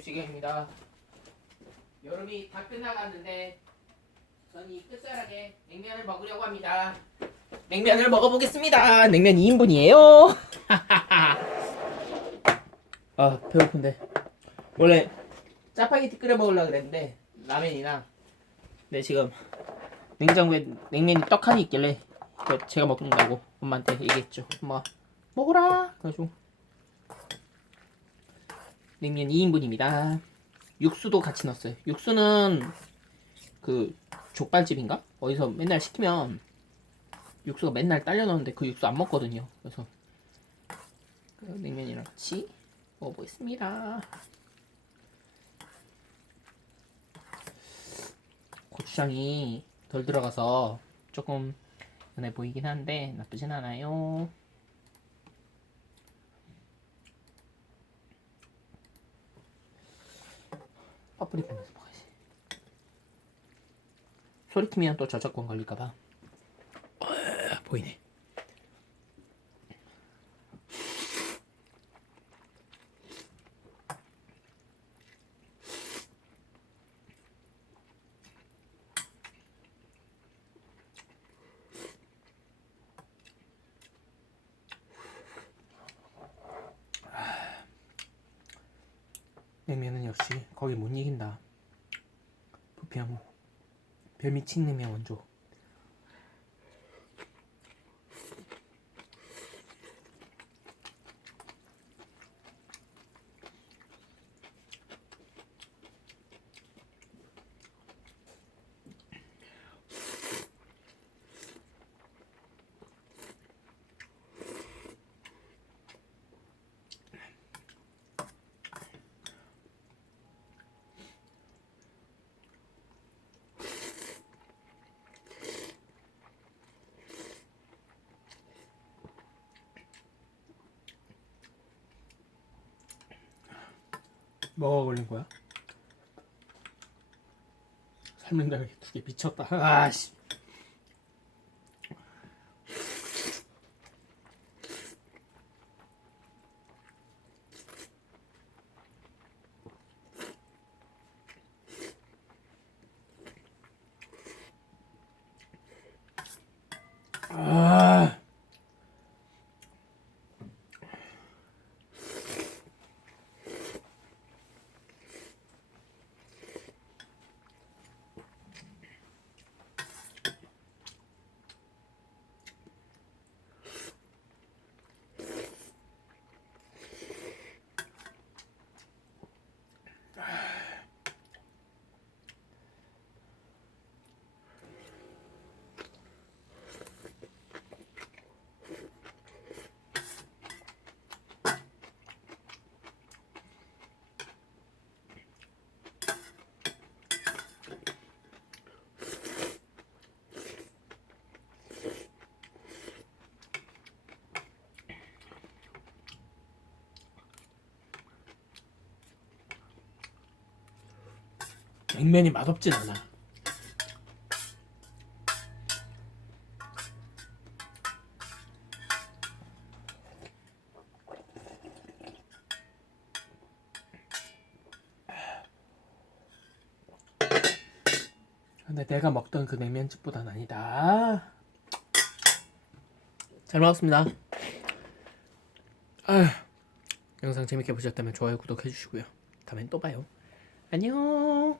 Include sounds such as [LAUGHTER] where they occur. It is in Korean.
시간입니다. 여름이 다 끝나갔는데 저는 끝자락에 냉면을 먹으려고 합니다. 냉면을 먹어보겠습니다. 냉면 2인분이에요. [LAUGHS] 아 배고픈데 원래 짜파게티 끓여 먹으려고 그랬는데 라면이나 네 지금 냉장고에 냉면이 떡하니 있길래 제가 먹는다고 엄마한테 얘기했죠. 엄마가 먹어라. 그래가지고 냉면 2인분입니다. 육수도 같이 넣었어요. 육수는 그 족발집인가? 어디서 맨날 시키면 육수가 맨날 딸려 넣는데 그 육수 안 먹거든요. 그래서 그 냉면이랑 같이 먹어보겠습니다. 고추장이 덜 들어가서 조금 연해 보이긴 한데 나쁘진 않아요. 파프리 보면서 먹어야지. 소리 키면 또 저작권 걸릴까봐. 어, 보이네. 냉면은 역시 거기 못 이긴다. 부평 별미친 냉면 원조. 뭐가 걸린 거야? 설명장에 두개 미쳤다. 아씨. 냉면이 맛없진 않아. 근데 내가 먹던 그 냉면집보단 아니다. 잘 먹었습니다. 아휴, 영상 재밌게 보셨다면 좋아요, 구독해 주시고요. 다음엔 또 봐요. 안녕.